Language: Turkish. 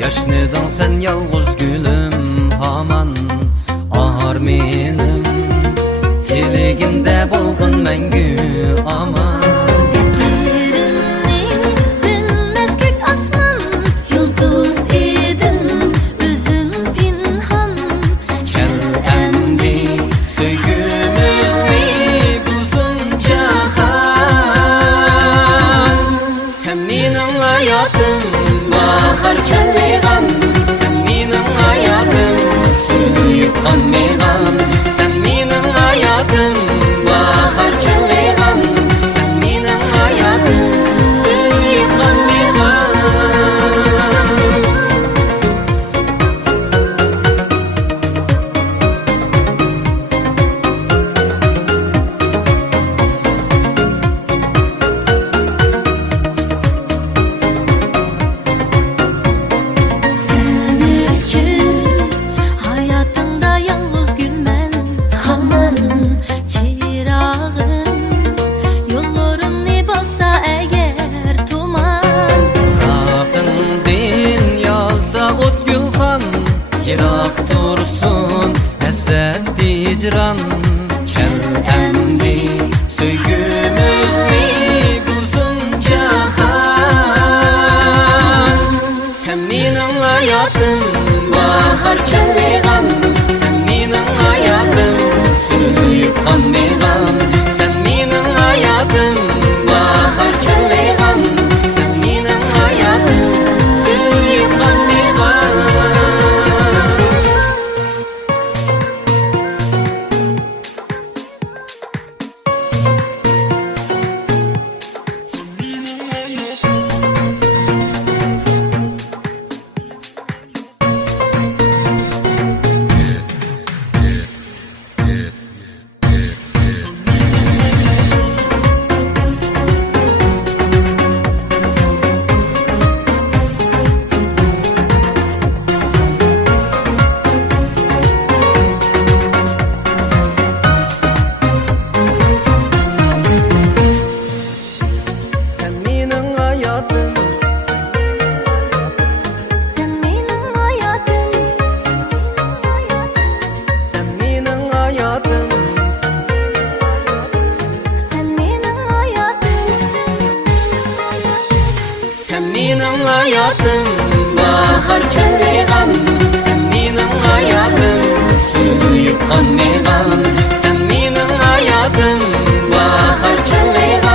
Yaşlıdan sen yalğız gülüm haman ahar menim Tiligimde bolğun məngü aman Bilmez gök asman yıldız edim özüm pinhan Kel emdi söygümüzni bulsun cahan Sen menin hayatım bahar çalıgan Sen menin hayatım suyup kanmegan Sen menin hayatım bahar çalıgan Sen menin hayatım suyup kanmegan Sen için hayatımda yalnız gülmen Haman çırağım Yollarım ne basa eğer tuman Rakın din yalsa ot gülhan Yirak dursun esed dicran Kel emdi söygümüzni bulsun cahan Sen menin hayatım bahar çalıgan Sen menin hayatım suyup kanmegan Sen menin hayatım bahar çalıgan Sen menin hayatım suyup kanmegan Sen menin hayatım Sen benim hayatım Sen menin hayatım Sen benim hayatım Sen menin hayatım bahar çalıgan Sen menin hayatım suyup kanmegan Sen menin hayatım bahar çalıgan